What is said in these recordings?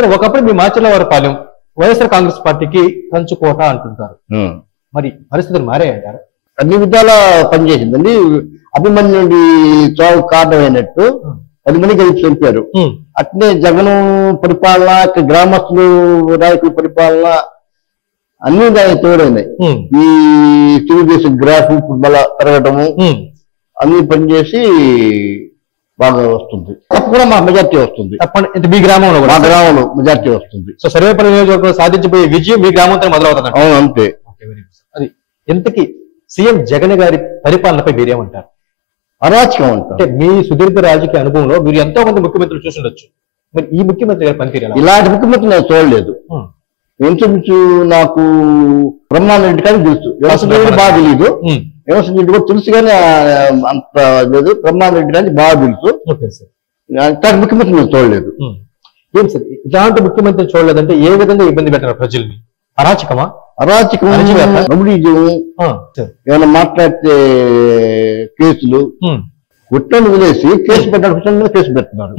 సరే, ఒకప్పుడు మీ మాచర్లవారిపాలెం వైఎస్ఆర్ కాంగ్రెస్ పార్టీకి కంచుకోట అంటుంటారు. మరి పరిస్థితులు మారాయంటారు? అన్ని విధాలా పనిచేసిందండి. అభిమన్యుడి చావు కారణమైనట్టు 10 మంది కలిసి చంపారు. అట్లే జగన్ పరిపాలన, గ్రామస్తులు నాయకుల పరిపాలన అన్ని దానికి తోడైనాయి. ఈ తెలుగుదేశం గ్రాఫ్ మళ్ళా పెరగటము అన్ని పనిచేసి బాగా వస్తుంది. తప్పకుండా మా మెజార్టీ వస్తుంది. మీ గ్రామంలో మా గ్రామంలో మెజార్టీ వస్తుంది. సో సర్వేపల్లి నియోజకవర్గంలో సాధించబోయే విజయం మీ గ్రామంతో మొదలవుతుంది. అవును, అంతే. అది ఎంతకి సీఎం జగన్ గారి పరిపాలనపై మీరేమంటారు? అరాచకం అంటారు. అంటే మీ సుదీర్ఘ రాజకీయ అనుభవంలో మీరు ఎంతో మంది ముఖ్యమంత్రులు చూసుండొచ్చు. మరి ఈ ముఖ్యమంత్రి గారి పనితీరు ఇలాంటి ముఖ్యమంత్రి నేను చూడలేదు. ఇంచుమించు నాకు బ్రహ్మాండ రెడ్డి కానీ తెలుసు, వ్యవసాయ రెడ్డి బాగా తెలియదు. వ్యవసాయ రెడ్డి కూడా తెలుసు కానీ అంత లేదు. బ్రహ్మాండ రెడ్డి కానీ బాగా తెలుసు. ఇట్లాంటి ముఖ్యమంత్రి నేను చూడలేదు. ఏం సార్ ఇలాంటి ముఖ్యమంత్రి చూడలేదంటే ఏ విధంగా ఇబ్బంది పెట్టారు ప్రజల్ని? అరాచకమా? అరాచకం, ఏమైనా మాట్లాడితే కేసులు కుట్రలు వదిలేసి కేసు పెట్టాలి, కేసు పెడుతున్నారు.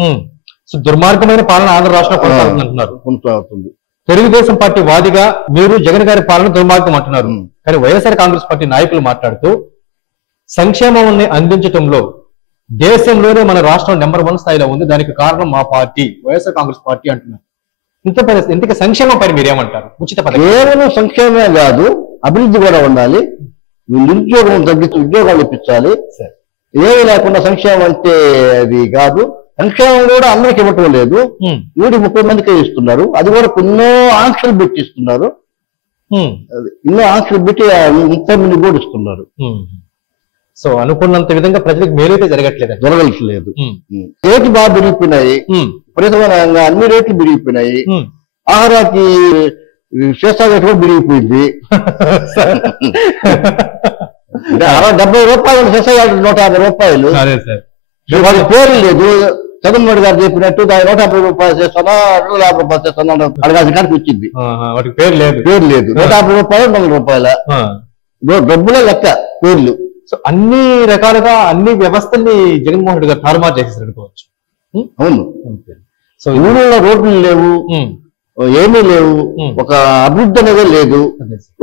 దుర్మార్గమైన పాలన ఆంధ్ర రాష్ట్రంలో కొనసాగుతుంది. తెలుగుదేశం పార్టీ వాదిగా మీరు జగన్ గారి పాలన దుర్మార్గం అంటున్నారు. కానీ వైఎస్ఆర్ కాంగ్రెస్ పార్టీ నాయకులు మాట్లాడుతూ సంక్షేమాన్ని అందించడంలో దేశంలోనే మన రాష్ట్రం నెంబర్ 1 స్థాయిలో ఉంది, దానికి కారణం మా పార్టీ వైఎస్ఆర్ కాంగ్రెస్ పార్టీ అంటున్నారు. ఇంతకీ సంక్షేమం పని మీరేమంటారు? ఉచిత పథకం కేవలం సంక్షేమమే కాదు, అభివృద్ధి కూడా ఉండాలి. నిరుద్యోగం తగ్గించి ఉద్యోగాలు ఇప్పించాలి. ఏమీ లేకుండా సంక్షేమం అంటే అది కాదు. సంక్షేమం కూడా అందరికి ఇవ్వటం లేదు. 130 మందికి ఇస్తున్నారు. అది కూడా ఎన్నో ఆంక్షలు పెట్టి ఇస్తున్నారు. ఎన్నో ఆంక్షలు పెట్టి 30 మంది కూడా ఇస్తున్నారు. సో అనుకున్నంత విధంగా ప్రజలకు మేలైతే జరగట్లేదు. రేట్లు బాగా పెరిగిపోయినాయి. విపరీతమైన అన్ని రేట్లు పెరిగిపోయినాయి. ఆహారానికి శేషాగతి కూడా పెరిగిపోయింది. 70 రూపాయలు శేషాగతి 150 రూపాయలు. వాడి పేరు లేదు. జగన్మోహన్ గారు చెప్పినట్టు 150 రూపాయలు చేస్తానా 250 రూపాయలు చేస్తానా అడగాల్సిన కాడికి వచ్చింది. పేరు లేదు. 150 రూపాయలు 100 రూపాయల డబ్బులే లెక్క పేర్లు. సో అన్ని రకాలుగా అన్ని వ్యవస్థల్ని జగన్మోహన్ రెడ్డి గారు తారుమారు చేసేసారు అనుకోవచ్చు. అవును. సో ఊళ్ళో రోడ్లు లేవు, ఏమీ లేవు, ఒక అభివృద్ధి అనేది లేదు.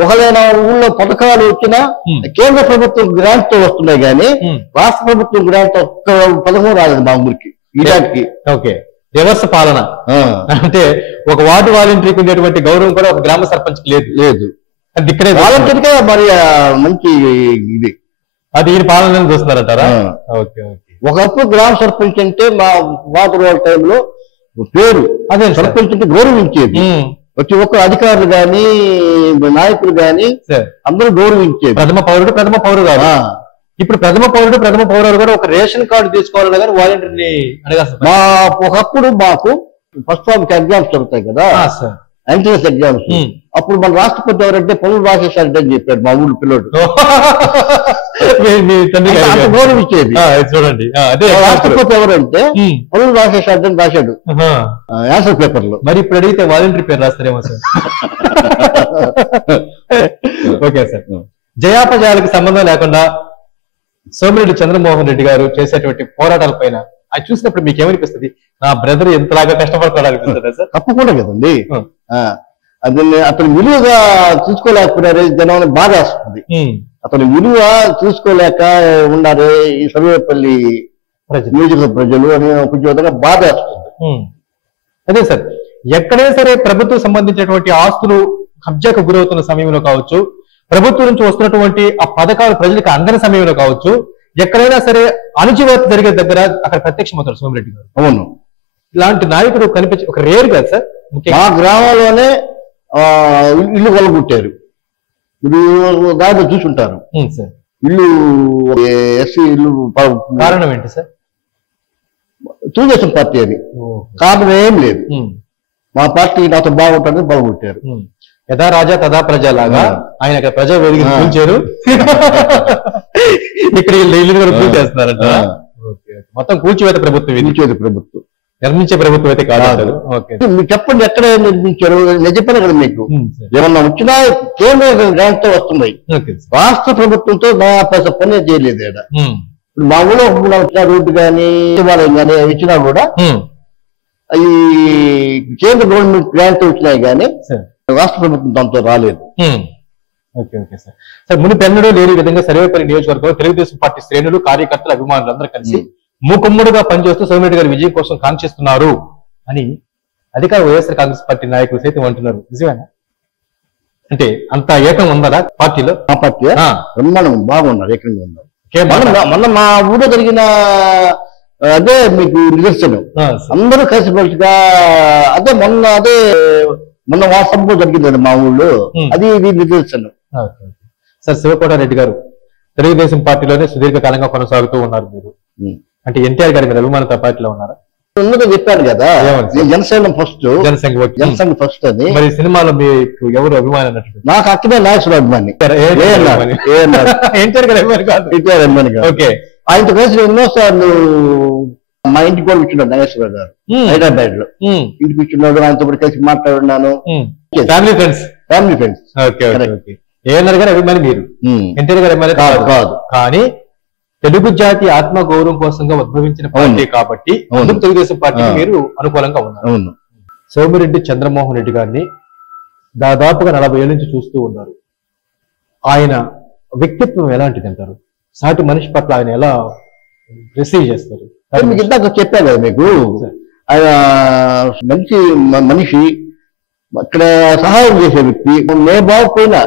ఒకవేళ ఊళ్ళో పథకాలు వచ్చినా కేంద్ర ప్రభుత్వం గ్రాంట్ తో వస్తున్నాయి కానీ రాష్ట్ర ప్రభుత్వం గ్రాంట్ ఒక్క పథకం రాలేదు మా ఊరికి ఇలాంటికి. ఓకే, రివర్స్ పాలన. అంటే ఒక వార్డు వాలంటీర్కి ఉండేటువంటి గౌరవం కూడా ఒక గ్రామ సర్పంచ్ లేదు. అది ఇక్కడే వాలంటీర్గా మరి మంచి ఇది అది ఈ పాలన చూస్తున్నారంటారా? Okay okay. ఒకప్పుడు గ్రామ సర్పంచ్ అంటే మా వాటర్ వాళ్ళ టైంలో పేరు అదే సర్పంచ్ అంటే గౌరవించేది. ప్రతి ఒక్క అధికారులు గాని నాయకులు గాని అందరూ గౌరవించేది. ప్రథమ పౌరుడు కాదు. ఇప్పుడు ప్రథమ పౌరుడు కూడా ఒక రేషన్ కార్డు తీసుకోవాలన్నా కానీ వాలంటీర్ని అడగాల్సింది. ఒకప్పుడు మాకు ఫస్ట్ ఫార్మ్ ఎగ్జామ్స్ జరుగుతాయి కదా, ఎంట్రన్స్ ఎగ్జామ్స్. అప్పుడు మన రాష్ట్రపతి ఎవరంటే పొలం రాసేసారంటే అని చెప్పాడు మా ఊరు పిల్లడు. గౌరవించేది. చూడండి, రాష్ట్రపతి ఎవరంటే పొలం రాసేసారని రాశాడు ఆన్సర్ పేపర్ లో. మరి ఇప్పుడు అడిగితే వాలంటీర్ పేరు రాస్తారేమో సార్. Okay sir. జయాపజయాలకు సంబంధం లేకుండా సోమిరెడ్డి చంద్రమోహన్ రెడ్డి గారు చేసేటువంటి పోరాటాల పైన అది చూసినప్పుడు మీకు ఏమనిపిస్తుంది? నా బ్రదర్ ఎంతలాగా కష్టపడతాడు అనిపిస్తుందా సార్? తప్పకుండా కదండి. అతను విలువగా చూసుకోలేకపోయినారే జనం బాధ వస్తుంది. అతను విలువ చూసుకోలేక ఉండాలి ఈ సర్వేపల్లి నియోజకవర్గ ప్రజలు అనే కొంచెం బాధ వస్తుంది. అదే సార్, ఎక్కడైనా సరే ప్రభుత్వం సంబంధించినటువంటి ఆస్తులు కబ్జాకు గురవుతున్న సమయంలో కావచ్చు, ప్రభుత్వం నుంచి వస్తున్నటువంటి ఆ పథకాలు ప్రజలకు అందని సమయంలో కావచ్చు, ఎక్కడైనా సరే అణచివేత జరిగే దగ్గర అక్కడ ప్రత్యక్షమవుతారు సోమిరెడ్డి గారు. అవును, ఇలాంటి నాయకుడు కనిపించి ఒక రేర్ కదా సార్. మా గ్రామంలోనే ఇల్లు కొలగొట్టారు. మీరు దాంట్లో చూసుంటారు ఇల్లు ఎస్సీ ఇల్లు. కారణం ఏంటి సార్? తెలుగుదేశం పార్టీ అది. కారణం ఏం లేదు, మా పార్టీ నాతో బాగుంటుంది బాగుంటారు. యథా రాజా తదా ప్రజ లాగా ఆయన అక్కడ ప్రజా వేదిక కూల్చారు, ఇక్కడ ఇల్లు కూడా కూల్చేస్తున్నారంట. మొత్తం కూల్చివేత ప్రభుత్వం, కూల్చేది ప్రభుత్వం, నిర్మించే ప్రభుత్వం అయితే కాదు. మీరు చెప్పండి ఎక్కడ నిర్మించారు? నేను చెప్పాను కదా మీకు, ఏమన్నా వచ్చినా కేంద్ర గ్రాంట్ తో వస్తున్నాయి, రాష్ట్ర ప్రభుత్వంతో పని చేయలేదు. ఇప్పుడు మా ఊళ్ళో రోడ్డు కానీ శివాలయం కానీ ఇచ్చినా కూడా ఈ కేంద్ర గవర్నమెంట్ గ్రాంట్ వచ్చినాయి కానీ రాష్ట్ర ప్రభుత్వం దాంతో రాలేదు. Okay okay sir. సార్ మునిపెన్నడూ లేని విధంగా సర్వేపల్లి నియోజకవర్గంలో తెలుగుదేశం పార్టీ శ్రేణులు కార్యకర్తలు అభిమానులు అందరూ కలిసి మూకుమ్మడిగా పనిచేస్తూ సోమిరెడ్డి గారి విజయం కోసం కాంక్షిస్తున్నారు అని అధికార వైఎస్ఆర్ కాంగ్రెస్ పార్టీ నాయకులు సైతం అంటున్నారు. నిజమేనా? అంటే అంత ఏకం ఉందా పార్టీలో? మా పార్టీ బ్రహ్మాండం బాగున్నారు, ఏకంగా ఉన్నారు. మొన్న మా ఊళ్ళో జరిగిన అదే మీకు నిదర్శనం. అందరూ కలిసి పక్షిగా మొన్న వాట్సాప్ లో జరిగిందండి మా ఊళ్ళో, అది ఇది నిదర్శనం. సార్ శివకోటారెడ్డి గారు తెలుగుదేశం పార్టీలోనే సుదీర్ఘకాలంగా కొనసాగుతూ ఉన్నారు. మీరు అంటే ఎన్టీఆర్ గారి మీద అభిమానంతో పార్టీలో ఉన్నారా? ముందుగా చెప్పాను కదా, జనసేన ఫస్ట్, జనసంఘ ఫస్ట్ అని. మరి సినిమాలో మీకు ఎవరు అభిమానం అన్నట్టు? నాకు అక్కడే నాగేశ్వర అభిమాని, ఎన్టీఆర్ గారి అభిమాని కాదు. ఎన్టీఆర్ అభిమాని కాదు. ఓకే, ఆయనతో కలిసి ఎన్నోసార్లు మా ఇంటికి కూడా కూర్చున్నాడు నాగేశ్వర గారు, హైదరాబాద్ లో ఇంటికి కూర్చున్నాడు. ఆయనతో కూడా కలిసి మాట్లాడున్నాను. Family friends. ఏఎన్ఆర్ గారి అభిమాని మీరు, ఎన్టీఆర్ గారి అభిమాని కాదు. కానీ తెలుగు జాతి ఆత్మగౌరవం కోసంగా ఉద్భవించిన పార్టీ కాబట్టి తెలుగుదేశం పార్టీకి మీరు అనుకూలంగా ఉన్నారు. సోమిరెడ్డి చంద్రమోహన్ రెడ్డి గారిని దాదాపుగా 40 ఏళ్ళ నుంచి చూస్తూ ఉన్నారు. ఆయన వ్యక్తిత్వం ఎలాంటిది అంటారు? సాటి మనిషి పట్ల ఆయన ఎలా రిసీవ్ చేస్తారు? మీకు ఇందాక చెప్పాను కదా మీకు, ఆయన మంచి మనిషి, అక్కడ సహాయం చేసే వ్యక్తి. నే బాగుపోయినా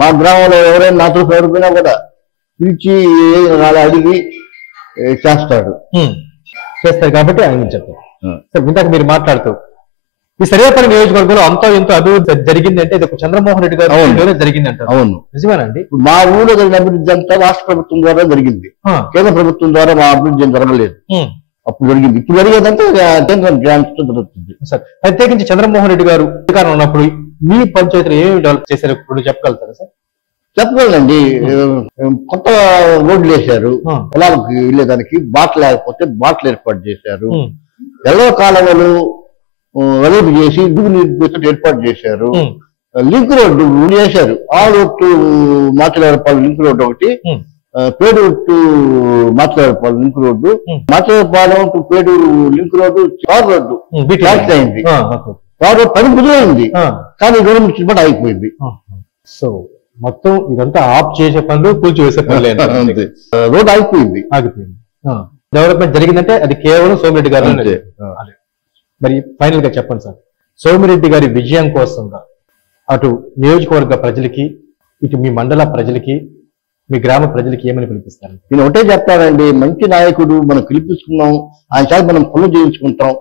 మా గ్రామంలో ఎవరైనా నాతో ఎవరిపోయినా కూడా పిలిచి అలా అడిగి చేస్తారు కాబట్టి ఆయన చెప్తారు. సార్ ఇందాక మీరు మాట్లాడుతూ ఈ సర్వేపల్లి నియోజకవర్గంలో అంతో ఎంతో అభివృద్ధి జరిగింది అంటే ఇది చంద్రమోహన్ రెడ్డి గారు జరిగింది అంటారు. అవును, నిజమేనండి. మా ఊళ్ళో జరిగిన అభివృద్ధి అంతా రాష్ట్ర ప్రభుత్వం ద్వారా జరిగింది, కేంద్ర ప్రభుత్వం ద్వారా మా అభివృద్ధి జరగలేదు. అప్పుడు జరిగింది, ఇప్పుడు జరిగేదంటే కేంద్రం గ్రాంట్స్ తో జరుగుతుంది. సార్ ప్రత్యేకించి చంద్రమోహన్ రెడ్డి గారు అధికారంలో ఉన్నప్పుడు మీ పంచాయతీలో ఏమి డెవలప్ చేశారు ఇప్పుడు చెప్పగలుగుతారా సార్? చెప్పగలండి. కొత్త రోడ్లు వేశారు, పొలాలకు వెళ్ళేదానికి బాటలు లేకపోతే బాటలు ఏర్పాటు చేశారు. ఎల్లవ కాలువలు వెలుపు చేసి దుగ్గు నీరు ఏర్పాటు చేశారు. లింక్ రోడ్డు చేశారు, ఆలొట్టు మాచలపాలెం లింక్ రోడ్డు ఒకటి, Peduru to Machalapalem link road, Machalapalem to Peduru link road tar road tax అయింది. తార్ రోడ్డు 10 బుద్ధులైంది కానీ 2 నిమిషాలు అయిపోయింది. సో మొత్తం ఇదంతా ఆఫ్ చేసే పనులు, కూల్చివేసే పనులు, రోడ్ ఆగిపోయింది. డెవలప్మెంట్ జరిగిందంటే అది కేవలం సోమిరెడ్డి గారు. మరి ఫైనల్ గా చెప్పండి సార్, సోమిరెడ్డి గారి విజయం కోసంగా అటు నియోజకవర్గ ప్రజలకి, ఇటు మీ మండల ప్రజలకి, మీ గ్రామ ప్రజలకి ఏమని పిలిపిస్తారు? నేను ఒకటే చెప్తానండి, మంచి నాయకుడు, మనం పిలిపించుకున్నాం, ఆయన చేత మనం పనులు చేయించుకుంటాం,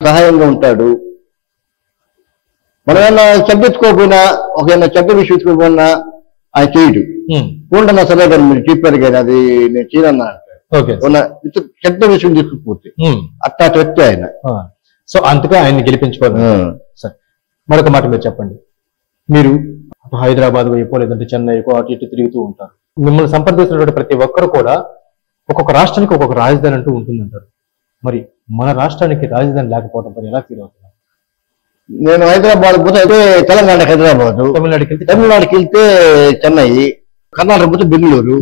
సహాయంగా ఉంటాడు. మనం ఏమన్నా చెడ్డెత్తుకోకపోయినా, ఒకవేళ చెడ్డ విషయం ఎత్తుకోకపోయినా ఆయన చేయడు. ఉండన్నా సరే కానీ మీరు చెప్పారు కానీ అది నేను చేయనన్నా చెడ్డ విషయం తీసుకుపోతే అట్టా వ్యక్తి ఆయన. సో అందుకే ఆయన్ని గెలిపించుకోవాలి సార్. మరొక మాట మీరు చెప్పండి, మీరు హైదరాబాద్ వైపు లేదంటే చెన్నైకో అటు ఇటు తిరుగుతూ ఉంటారు. మిమ్మల్ని సంప్రదిస్తున్నటువంటి ప్రతి ఒక్కరు కూడా ఒక్కొక్క రాష్ట్రానికి ఒక్కొక్క రాజధాని అంటూ ఉంటుందంటారు. మరి మన రాష్ట్రానికి రాజధాని లేకపోవడం పని ఎలా ఫీల్ అవుతున్నారు? నేను హైదరాబాద్ పోతే అయితే తెలంగాణకి హైదరాబాద్, తమిళనాడుకి వెళ్తే చెన్నై, కర్ణాటక పోతే బెంగళూరు.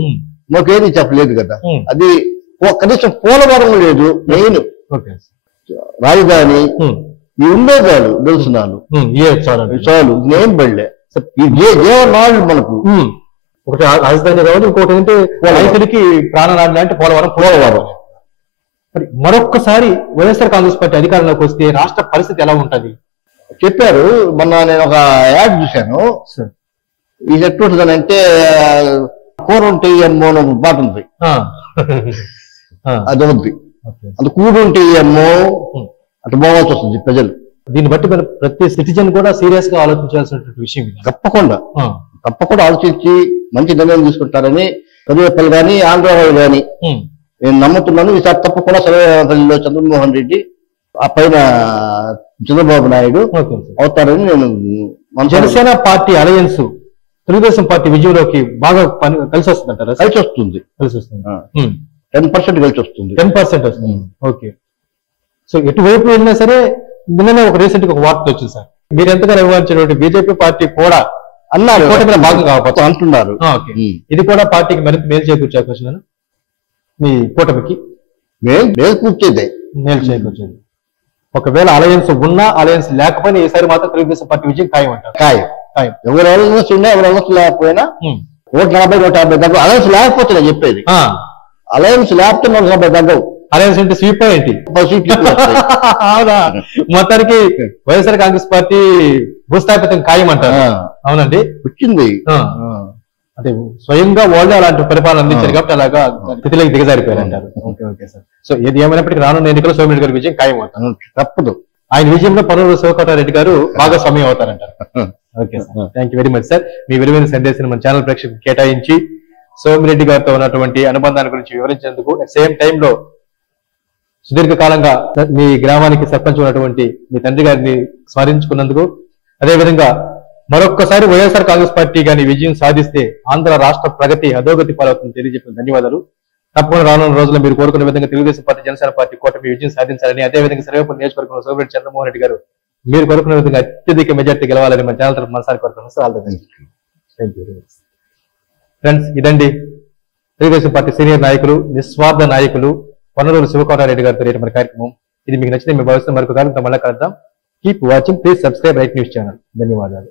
మాకేది చెప్పలేదు కదా, అది కనీసం పోలవరం లేదు. మెయిన్ రాజధాని ఉండే చాలు, తెలుసున్నాను చాలు, నేను బళ్ళే నాడు మనకు ఒకటి రాజధాని కావాలి, ఇంకోటి ఏంటంటే రైతులకి ప్రాణనాడు లాంటి పోలవరం. మరి మరొక్కసారి వైఎస్ఆర్ కాంగ్రెస్ పార్టీ అధికారంలోకి వస్తే రాష్ట్ర పరిస్థితి ఎలా ఉంటది చెప్పారు. మొన్న నేను ఒక యాడ్ చూశాను, ఇది ఎట్లుంటుందని అంటే కూరుంటే ఏమో బాట ఉంది, అది ఉంది. అంత కూరుంటే ఏమో అటు పోవాల్సి వస్తుంది ప్రజలు. దీన్ని బట్టి మన ప్రతి సిటిజన్ కూడా సీరియస్ గా ఆలోచించాల్సినటువంటి విషయం. తప్పకుండా ఆలోచించి మంచి నిర్ణయం తీసుకుంటారని సర్వేపల్లి కానీ ఆంధ్ర వాళ్ళు కానీ నేను నమ్ముతున్నాను. ఈసారి తప్పకుండా సర్వేపల్లిలో చంద్రమోహన్ రెడ్డి, ఆ పైన చంద్రబాబు నాయుడు అవుతారని నేను. Janasena party alliance Telugu Desam party విజయంలోకి బాగా కలిసి వస్తుంది అంటారా? కలిసి వస్తుంది 10% కలిసి వస్తుంది. 10% వస్తుంది. ఓకే. సో ఎటువైపు వెళ్ళినా సరే, నిన్ననే ఒక రీసెంట్ గా ఒక వార్త వచ్చింది సార్, మీరు ఎంతగానో వివరించినటువంటి బీజేపీ పార్టి కూడా అన్నారు భాగం కావచ్చు అంటున్నారు. ఇది కూడా పార్టీకి మరింత మేలు చేకూర్చే అవకాశం మీ కూటమికి మేలు చేకూర్చేది. మేలు చేకూర్చేది. ఒకవేళ అలయన్స్ ఉన్నా అలయన్స్ లేకపోయినా ఈసారి మాత్రం తెలుగుదేశం పార్టీ విజయం ఖాయం అంటారు. ఖాయం. ఖాయం. ఎవరు అలయన్స్ ఉన్నా ఎవరు అలయన్స్ లేకపోయినా 140, 150 దగ్గర. అలయన్స్ లేకపోతే నేను చెప్పేది, అలయన్స్ లేకపోతే 140 దగ్గర. అలయన్స్ అంటే స్వీప్ ఏంటి? అవునా? మొత్తానికి వైఎస్ఆర్ కాంగ్రెస్ పార్టీ భూస్థాపితం ఖాయం అంటారు. అవునండి, వచ్చింది. అంటే స్వయంగా వాళ్ళే అలాంటి పరిపాలన అందించారు కాబట్టి అలాగా స్థితిలోకి దిగజారిపోయారు అంటారు. Okay okay sir. సో ఏది ఏమైనప్పటికీ రానున్న ఎన్నికల్లో సోమిరెడ్డి గారి విజయం ఖాయం అవుతారు. తప్పదు. ఆయన విజయంలో పనులు శివకోటారెడ్డి గారు భాగస్వామ్యం అవుతారంటారు. Okay sir, thank you very much sir. మీ విలువైన సందేశాన్ని మన ఛానల్ ప్రేక్షకులకు కేటాయించి సోమిరెడ్డి గారితో ఉన్నటువంటి అనుబంధాల గురించి వివరించేందుకు, అట్ సేమ్ టైంలో సుదీర్ఘకాలంగా మీ గ్రామానికి సర్పంచ్ ఉన్నటువంటి మీ తండ్రి గారిని స్మరించుకున్నందుకు, అదేవిధంగా మరొక్కసారి వైఎస్ఆర్ కాంగ్రెస్ పార్టీ గాని విజయం సాధిస్తే ఆంధ్ర రాష్ట్ర ప్రగతి అధోగతి పాలవుతుంది తెలియజెప్పిన ధన్యవాదాలు. తప్పకుండా రానున్న రోజుల్లో మీరు కోరుకున్న విధంగా తెలుగుదేశం పార్టీ, జనసేన పార్టీ కూటమి విజయం సాధించాలని, అదేవిధంగా సర్వేపల్లి నియోజకవర్గంలో సోమిరెడ్డి చంద్రమోహన్ రెడ్డి గారు మీరు కోరుకున్న విధంగా అత్యధిక మెజార్టీ గెలవాలని మన ఛానల్ తరఫున మనసారి కోరుకుంటున్నాను. ఫ్రెండ్స్, ఇదండి తెలుగుదేశం పార్టీ సీనియర్ నాయకులు, నిస్వార్థ నాయకులు పొన్నలూరు శివకోటారెడ్డి గారితో రేటు మన కార్యక్రమం. ఇది మీకు నచ్చితే మీ భవిష్యత్తు మరొక కార్యక్రమం మళ్ళీ కలుద్దాం. Keep watching, please subscribe right news channel. ధన్యవాదాలు.